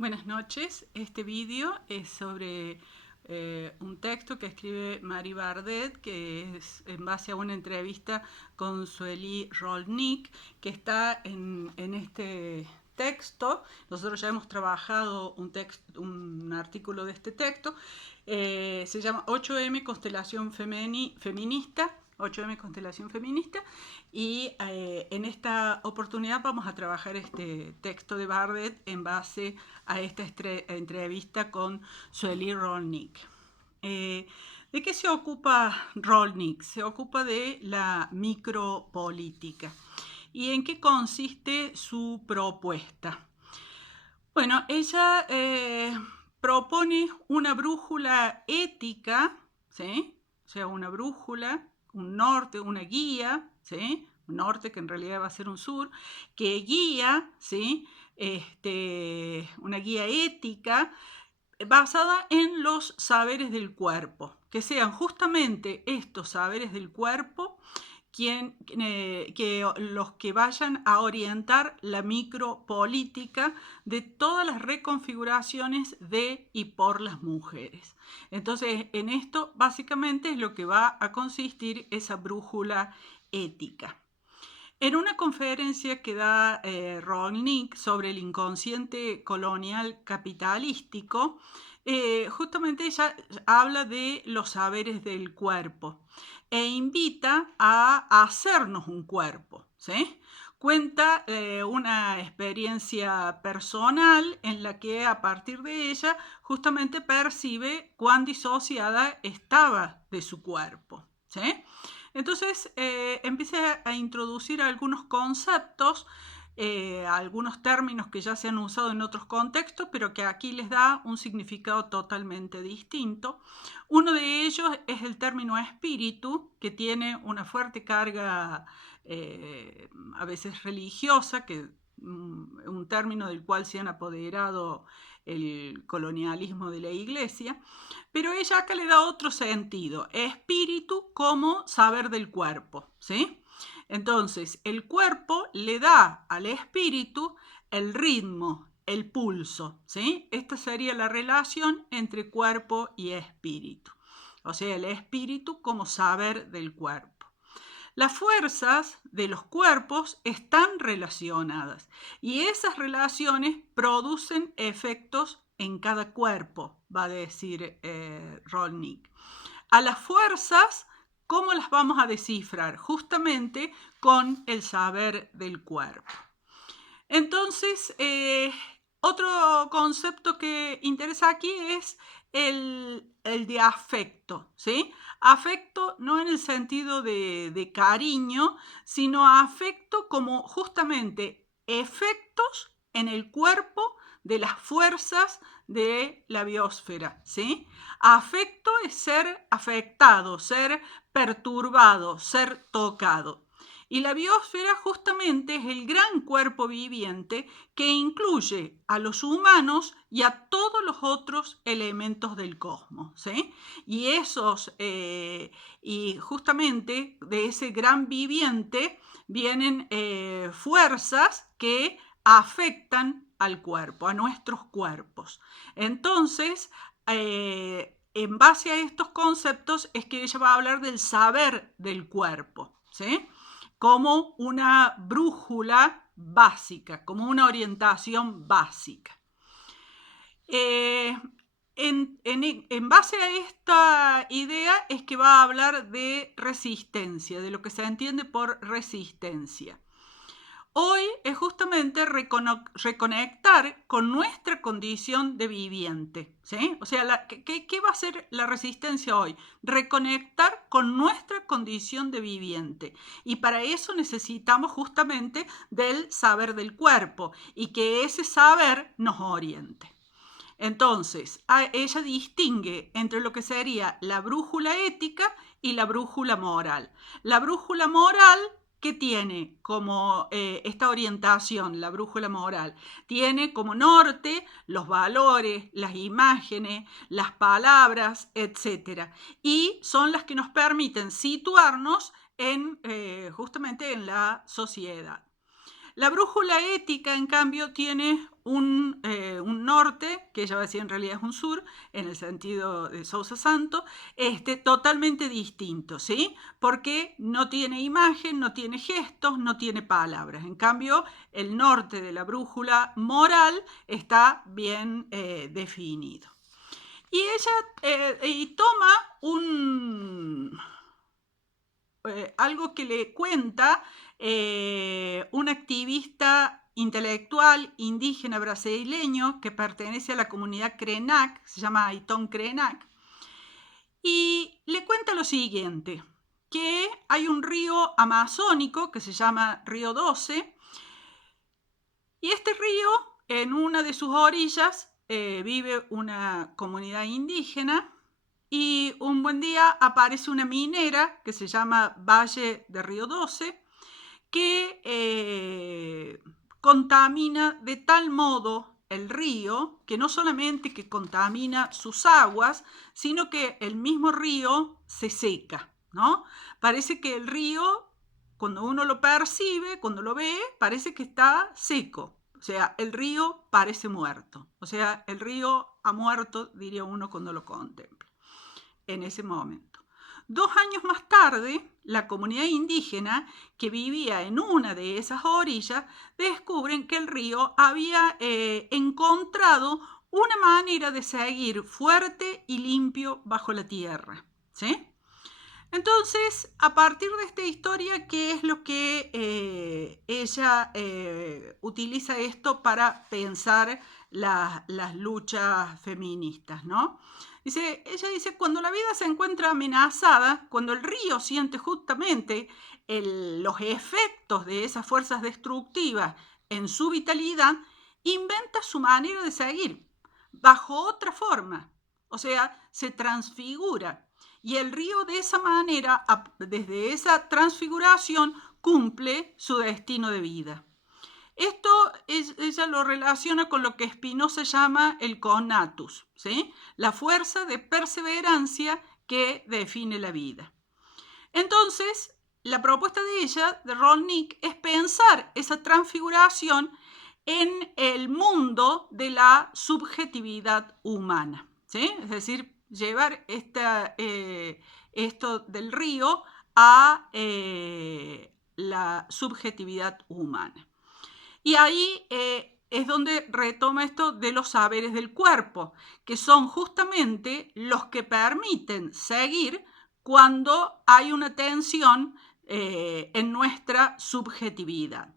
Buenas noches. Este vídeo es sobre un texto que escribe Marie Bardet, que es en base a una entrevista con Sueli Rolnik, que está en este texto. Nosotros ya hemos trabajado un artículo de este texto. Se llama 8M Constelación Feminista. 8M Constelación Feminista, y en esta oportunidad vamos a trabajar este texto de Bardet en base a esta entrevista con Sueli Rolnik. ¿De qué se ocupa Rolnik? Se ocupa de la micropolítica. ¿Y en qué consiste su propuesta? Bueno, ella propone una brújula ética, ¿sí? O sea, una brújula, un norte, una guía, ¿sí? Un norte que en realidad va a ser un sur, que guía, ¿sí? Una guía ética basada en los saberes del cuerpo, que sean justamente estos saberes del cuerpo que los que vayan a orientar la micropolítica de todas las reconfiguraciones de y por las mujeres. Entonces, en esto básicamente es lo que va a consistir esa brújula ética. En una conferencia que da Rolnik sobre el inconsciente colonial capitalístico, justamente ella habla de los saberes del cuerpo e invita a hacernos un cuerpo, ¿sí? Cuenta una experiencia personal en la que a partir de ella justamente percibe cuán disociada estaba de su cuerpo, ¿sí? Entonces empecé a introducir algunos conceptos, algunos términos que ya se han usado en otros contextos, pero que aquí les da un significado totalmente distinto. Uno de ellos es el término espíritu, que tiene una fuerte carga a veces religiosa, que un término del cual se han apoderado el colonialismo de la iglesia, pero ella acá le da otro sentido, espíritu como saber del cuerpo, ¿sí? Entonces, el cuerpo le da al espíritu el ritmo, el pulso, ¿sí? Esta sería la relación entre cuerpo y espíritu, o sea, el espíritu como saber del cuerpo. Las fuerzas de los cuerpos están relacionadas y esas relaciones producen efectos en cada cuerpo, va a decir Rolnik. A las fuerzas, ¿cómo las vamos a descifrar? Justamente con el saber del cuerpo. Entonces, otro concepto que interesa aquí es el de afecto, ¿sí? Afecto no en el sentido de cariño, sino afecto como justamente efectos en el cuerpo de las fuerzas de la biosfera, ¿sí? Afecto es ser afectado, ser perturbado, ser tocado. Y la biosfera justamente es el gran cuerpo viviente que incluye a los humanos y a todos los otros elementos del cosmos, ¿sí? Y justamente de ese gran viviente vienen fuerzas que afectan al cuerpo, a nuestros cuerpos. Entonces, en base a estos conceptos es que ella va a hablar del saber del cuerpo, ¿sí? Como una brújula básica, como una orientación básica. En base a esta idea es que va a hablar de resistencia, de lo que se entiende por resistencia. Hoy es justamente reconectar con nuestra condición de viviente, ¿sí? O sea, ¿qué va a ser la resistencia hoy? Reconectar con nuestra condición de viviente. Y para eso necesitamos justamente del saber del cuerpo y que ese saber nos oriente. Entonces, ella distingue entre lo que sería la brújula ética y la brújula moral. La brújula moral, ¿qué tiene como esta orientación, la brújula moral? Tiene como norte los valores, las imágenes, las palabras, etc. Y son las que nos permiten situarnos justamente en la sociedad. La brújula ética, en cambio, tiene un norte, que ella va a decir en realidad es un sur, en el sentido de Sousa Santo, totalmente distinto, ¿sí? Porque no tiene imagen, no tiene gestos, no tiene palabras. En cambio, el norte de la brújula moral está bien definido. Y ella toma algo que le cuenta un activista intelectual indígena brasileño que pertenece a la comunidad Krenak, se llama Aitón Krenak, y le cuenta lo siguiente, que hay un río amazónico que se llama Río 12, y este río, en una de sus orillas, vive una comunidad indígena, y un buen día aparece una minera que se llama Valle de Río 12, que contamina de tal modo el río, que no solamente que contamina sus aguas, sino que el mismo río se seca, ¿no? Parece que el río, cuando uno lo percibe, cuando lo ve, parece que está seco. O sea, el río parece muerto. O sea, el río ha muerto, diría uno cuando lo contempla en ese momento. 2 años más tarde, la comunidad indígena que vivía en una de esas orillas descubren que el río había encontrado una manera de seguir fuerte y limpio bajo la tierra, ¿sí? Entonces, a partir de esta historia, ¿qué es lo que ella utiliza esto para pensar las luchas feministas, ¿no? Ella dice, cuando la vida se encuentra amenazada, cuando el río siente justamente los efectos de esas fuerzas destructivas en su vitalidad, inventa su manera de seguir bajo otra forma, o sea, se transfigura. Y el río de esa manera, desde esa transfiguración, cumple su destino de vida. Esto ella lo relaciona con lo que Spinoza llama el conatus, ¿sí? La fuerza de perseverancia que define la vida. Entonces, la propuesta de ella, de Rolnik, es pensar esa transfiguración en el mundo de la subjetividad humana, ¿sí? Es decir, llevar esto del río a la subjetividad humana. Y ahí es donde retoma esto de los saberes del cuerpo, que son justamente los que permiten seguir cuando hay una tensión en nuestra subjetividad.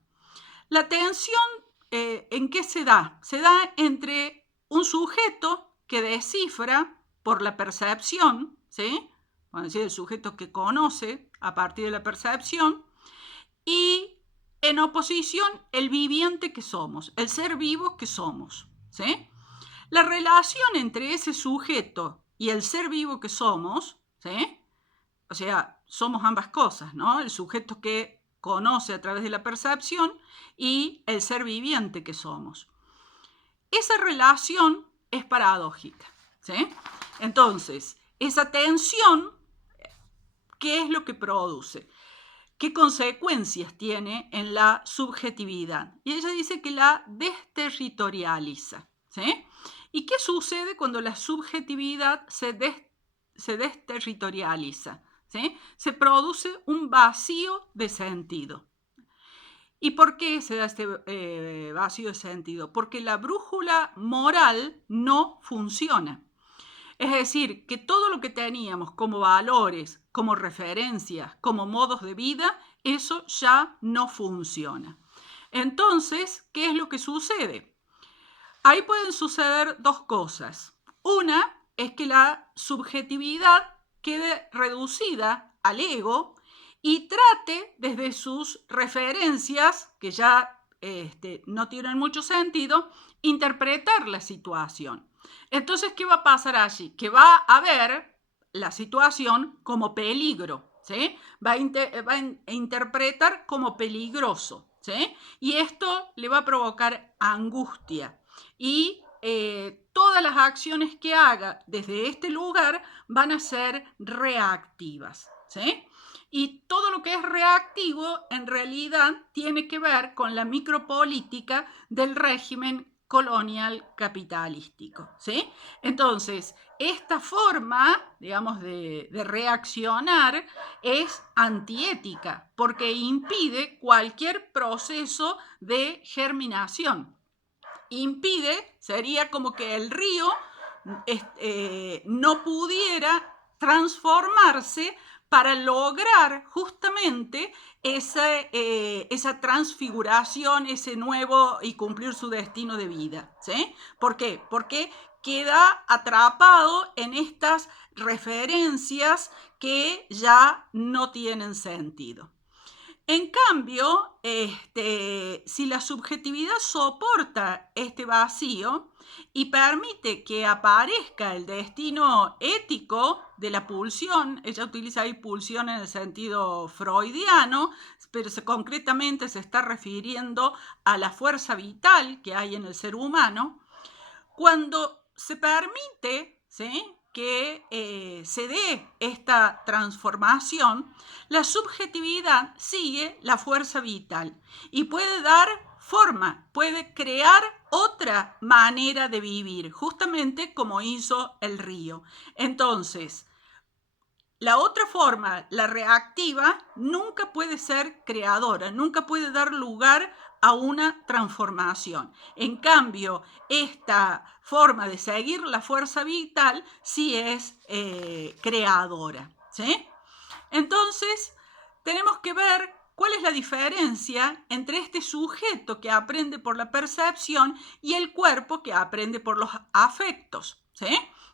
La tensión, ¿en qué se da? Se da entre un sujeto que descifra por la percepción, ¿sí? Vamos a decir, el sujeto que conoce a partir de la percepción, y en oposición el viviente que somos, el ser vivo que somos, ¿sí? La relación entre ese sujeto y el ser vivo que somos, ¿sí? O sea, somos ambas cosas, ¿no? El sujeto que conoce a través de la percepción y el ser viviente que somos. Esa relación es paradójica, ¿sí? Entonces, esa tensión, ¿qué es lo que produce? ¿Qué consecuencias tiene en la subjetividad? Y ella dice que la desterritorializa, ¿sí? ¿Y qué sucede cuando la subjetividad se desterritorializa? ¿Sí? Se produce un vacío de sentido. ¿Y por qué se da este vacío de sentido? Porque la brújula moral no funciona. Es decir, que todo lo que teníamos como valores, como referencias, como modos de vida, eso ya no funciona. Entonces, ¿qué es lo que sucede? Ahí pueden suceder 2 cosas. Una es que la subjetividad quede reducida al ego y trate desde sus referencias, que ya no tienen mucho sentido, interpretar la situación. Entonces, ¿qué va a pasar allí? Que va a ver la situación como peligro, ¿sí? Va a interpretar como peligroso, ¿sí? Y esto le va a provocar angustia. Y todas las acciones que haga desde este lugar van a ser reactivas, ¿sí? Y todo lo que es reactivo en realidad tiene que ver con la micropolítica del régimen colonial capitalístico, ¿sí? Entonces, esta forma, digamos, de reaccionar es antiética porque impide cualquier proceso de germinación. Impide, sería como que el río no pudiera transformarse para lograr justamente esa transfiguración, ese nuevo y cumplir su destino de vida. ¿Sí? ¿Por qué? Porque queda atrapado en estas referencias que ya no tienen sentido. En cambio, si la subjetividad soporta este vacío y permite que aparezca el destino ético de la pulsión, ella utiliza ahí pulsión en el sentido freudiano, pero concretamente se está refiriendo a la fuerza vital que hay en el ser humano, cuando se permite, ¿sí?, que se dé esta transformación, la subjetividad sigue la fuerza vital y puede dar forma, puede crear otra manera de vivir, justamente como hizo el río. Entonces, la otra forma, la reactiva, nunca puede ser creadora, nunca puede dar lugar a una transformación. En cambio, esta forma de seguir la fuerza vital sí es creadora, ¿sí? Entonces, tenemos que ver cuál es la diferencia entre este sujeto que aprende por la percepción y el cuerpo que aprende por los afectos, ¿sí?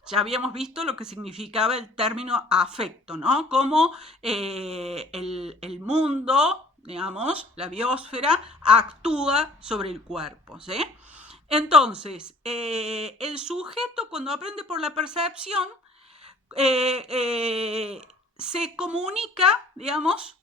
Ya habíamos visto lo que significaba el término afecto, ¿no? Como el mundo, digamos, la biosfera, actúa sobre el cuerpo, ¿sí? Entonces, el sujeto cuando aprende por la percepción se comunica, digamos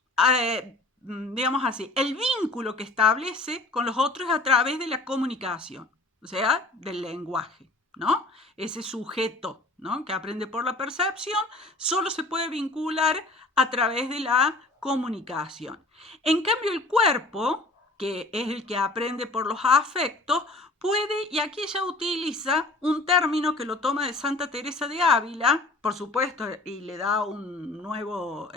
así, el vínculo que establece con los otros a través de la comunicación, o sea, del lenguaje, ¿no? Ese sujeto, ¿no?, que aprende por la percepción solo se puede vincular a través de la comunicación. En cambio, el cuerpo, que es el que aprende por los afectos, puede, y aquí ella utiliza un término que lo toma de Santa Teresa de Ávila, por supuesto, y le da un nuevo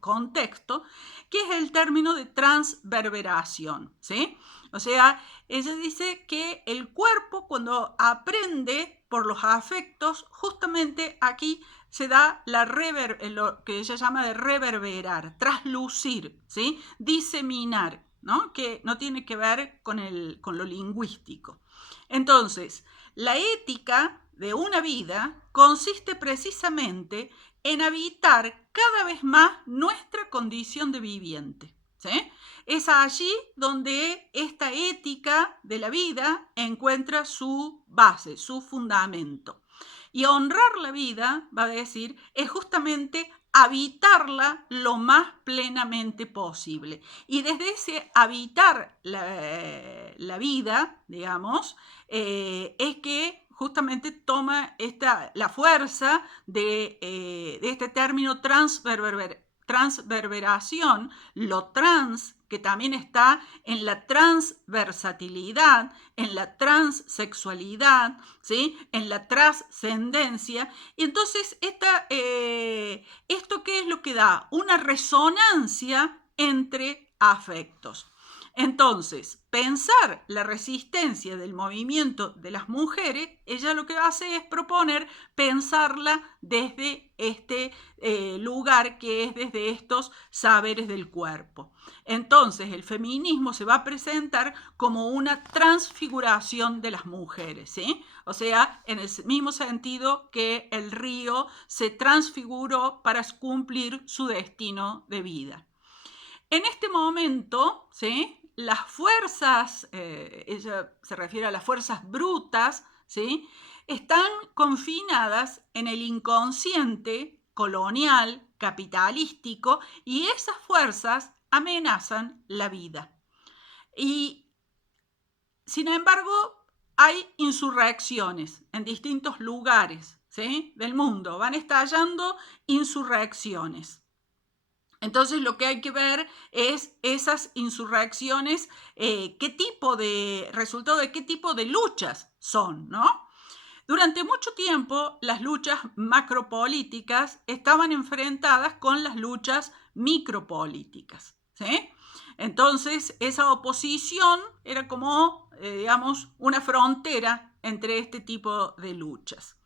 contexto, que es el término de transverberación, ¿sí? O sea, ella dice que el cuerpo cuando aprende por los afectos, justamente aquí se da lo que ella llama de reverberar, traslucir, ¿sí?, diseminar, ¿no?, que no tiene que ver con lo lingüístico. Entonces, la ética de una vida consiste precisamente en habitar cada vez más nuestra condición de viviente, ¿sí? Es allí donde esta ética de la vida encuentra su base, su fundamento. Y honrar la vida, va a decir, es justamente habitarla lo más plenamente posible. Y desde ese habitar la vida, digamos, es que justamente toma la fuerza de este término transverberación, lo trans, que también está en la transversatilidad, en la transsexualidad, ¿sí?, en la trascendencia. Y entonces esto ¿qué es lo que da? Una resonancia entre afectos. Entonces, pensar la resistencia del movimiento de las mujeres, ella lo que hace es proponer pensarla desde este lugar que es desde estos saberes del cuerpo. Entonces, el feminismo se va a presentar como una transfiguración de las mujeres, ¿sí? O sea, en el mismo sentido que el río se transfiguró para cumplir su destino de vida. En este momento, ¿sí?, las fuerzas, ella se refiere a las fuerzas brutas, ¿sí?, están confinadas en el inconsciente colonial, capitalístico, y esas fuerzas amenazan la vida. Y, sin embargo, hay insurrecciones en distintos lugares, ¿sí?, del mundo. Van estallando insurrecciones. Entonces lo que hay que ver es esas insurrecciones, qué tipo de resultado de qué tipo de luchas son, ¿no? Durante mucho tiempo las luchas macropolíticas estaban enfrentadas con las luchas micropolíticas, ¿sí? Entonces esa oposición era como, digamos, una frontera entre este tipo de luchas.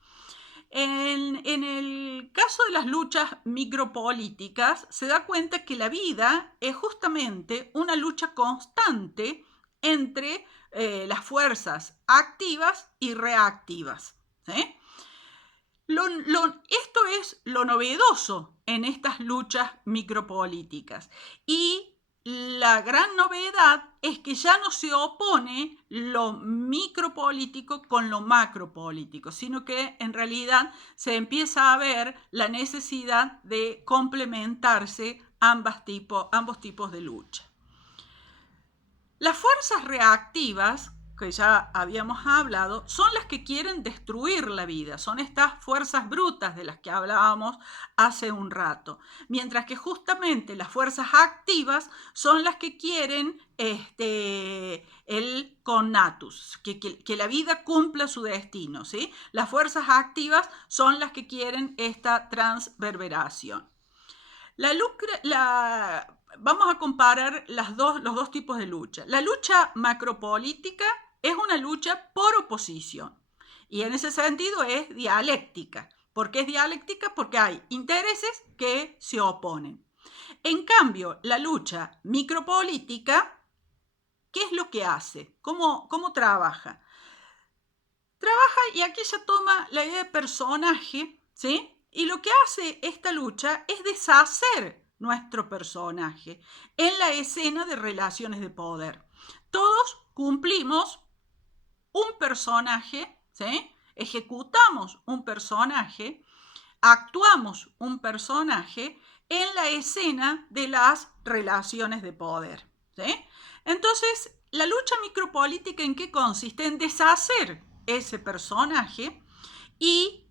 En el caso de las luchas micropolíticas, se da cuenta que la vida es justamente una lucha constante entre las fuerzas activas y reactivas, ¿sí? Esto es lo novedoso en estas luchas micropolíticas. Y la gran novedad es que ya no se opone lo micropolítico con lo macropolítico, sino que en realidad se empieza a ver la necesidad de complementarse ambos tipos de lucha. Las fuerzas reactivas, que ya habíamos hablado, son las que quieren destruir la vida, son estas fuerzas brutas de las que hablábamos hace un rato, mientras que justamente las fuerzas activas son las que quieren el connatus, que la vida cumpla su destino, ¿sí? Las fuerzas activas son las que quieren esta transverberación. Vamos a comparar los dos tipos de lucha. La lucha macropolítica es una lucha por oposición y en ese sentido es dialéctica. ¿Por qué es dialéctica? Porque hay intereses que se oponen. En cambio, la lucha micropolítica, ¿qué es lo que hace? ¿Cómo trabaja? Trabaja, y aquí ya toma la idea de personaje, ¿sí? Y lo que hace esta lucha es deshacer nuestro personaje en la escena de relaciones de poder. Todos cumplimos un personaje, ¿sí? Ejecutamos un personaje, actuamos un personaje en la escena de las relaciones de poder, ¿sí? Entonces, la lucha micropolítica, ¿en qué consiste? En deshacer ese personaje. ¿Y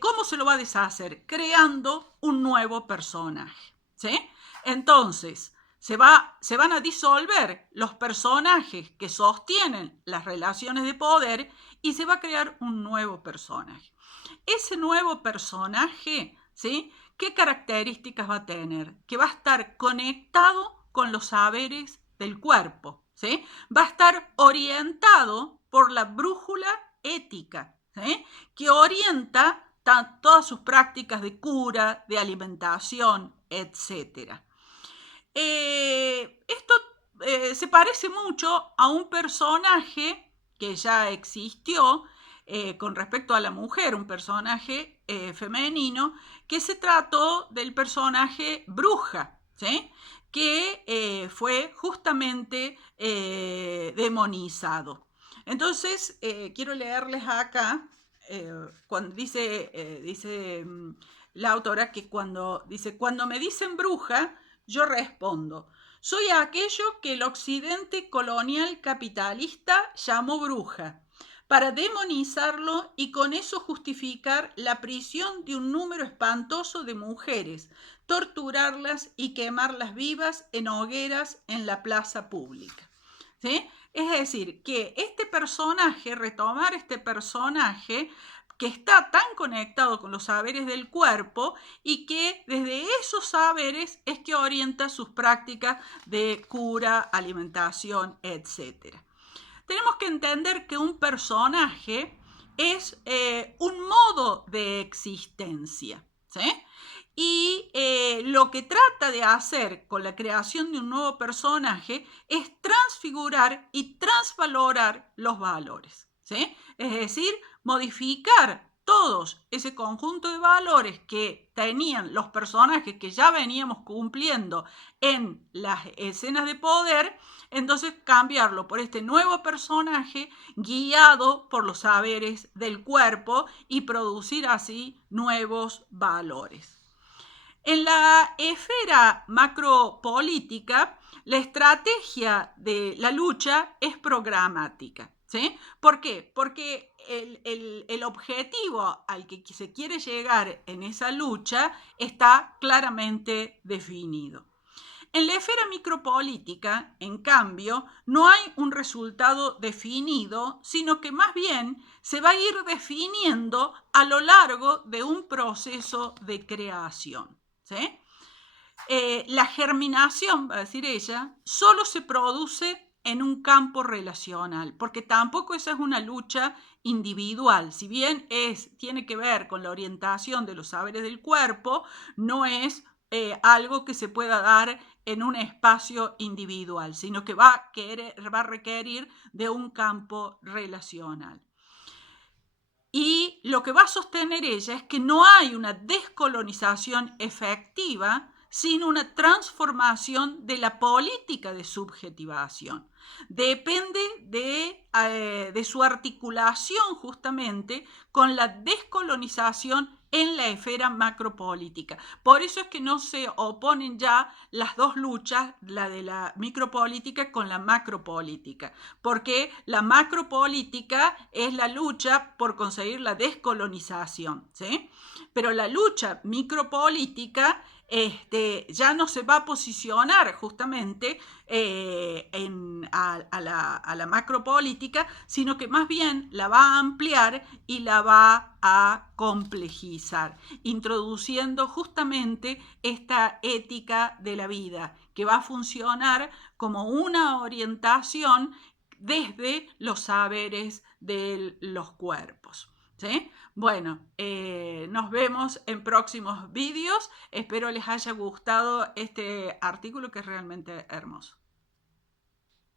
cómo se lo va a deshacer? Creando un nuevo personaje, ¿sí? Entonces, se van a disolver los personajes que sostienen las relaciones de poder y se va a crear un nuevo personaje. Ese nuevo personaje, ¿sí? ¿Qué características va a tener? Que va a estar conectado con los saberes del cuerpo, ¿sí? Va a estar orientado por la brújula ética, ¿sí? Que orienta todas sus prácticas de cura, de alimentación, etc. Esto se parece mucho a un personaje que ya existió con respecto a la mujer, un personaje femenino, que se trató del personaje bruja, ¿sí? Que fue justamente demonizado. Entonces, quiero leerles acá, cuando dice la autora que cuando me dicen bruja, yo respondo, soy aquello que el occidente colonial capitalista llamó bruja, para demonizarlo y con eso justificar la prisión de un número espantoso de mujeres, torturarlas y quemarlas vivas en hogueras en la plaza pública, ¿sí? Es decir, que retomar este personaje que está tan conectado con los saberes del cuerpo y que desde esos saberes es que orienta sus prácticas de cura, alimentación, etc. Tenemos que entender que un personaje es un modo de existencia, ¿sí? Y lo que trata de hacer con la creación de un nuevo personaje es transfigurar y transvalorar los valores, ¿sí? Es decir, modificar todos ese conjunto de valores que tenían los personajes que ya veníamos cumpliendo en las escenas de poder, entonces cambiarlo por este nuevo personaje guiado por los saberes del cuerpo y producir así nuevos valores. En la esfera macropolítica, la estrategia de la lucha es programática, ¿sí? ¿Por qué? Porque el objetivo al que se quiere llegar en esa lucha está claramente definido. En la esfera micropolítica, en cambio, no hay un resultado definido, sino que más bien se va a ir definiendo a lo largo de un proceso de creación, ¿sí? La germinación, va a decir ella, solo se produce en un campo relacional, porque tampoco esa es una lucha individual. Si bien tiene que ver con la orientación de los saberes del cuerpo, no es algo que se pueda dar en un espacio individual, sino que va a requerir de un campo relacional. Y lo que va a sostener ella es que no hay una descolonización efectiva sin una transformación de la política de subjetivación. Depende de su articulación justamente con la descolonización en la esfera macropolítica. Por eso es que no se oponen ya las dos luchas, la de la micropolítica con la macropolítica, porque la macropolítica es la lucha por conseguir la descolonización, ¿sí? Pero la lucha micropolítica ya no se va a posicionar justamente a la macropolítica, sino que más bien la va a ampliar y la va a complejizar, introduciendo justamente esta ética de la vida, que va a funcionar como una orientación desde los saberes de los cuerpos, ¿sí? Bueno, nos vemos en próximos vídeos. Espero les haya gustado este artículo que es realmente hermoso.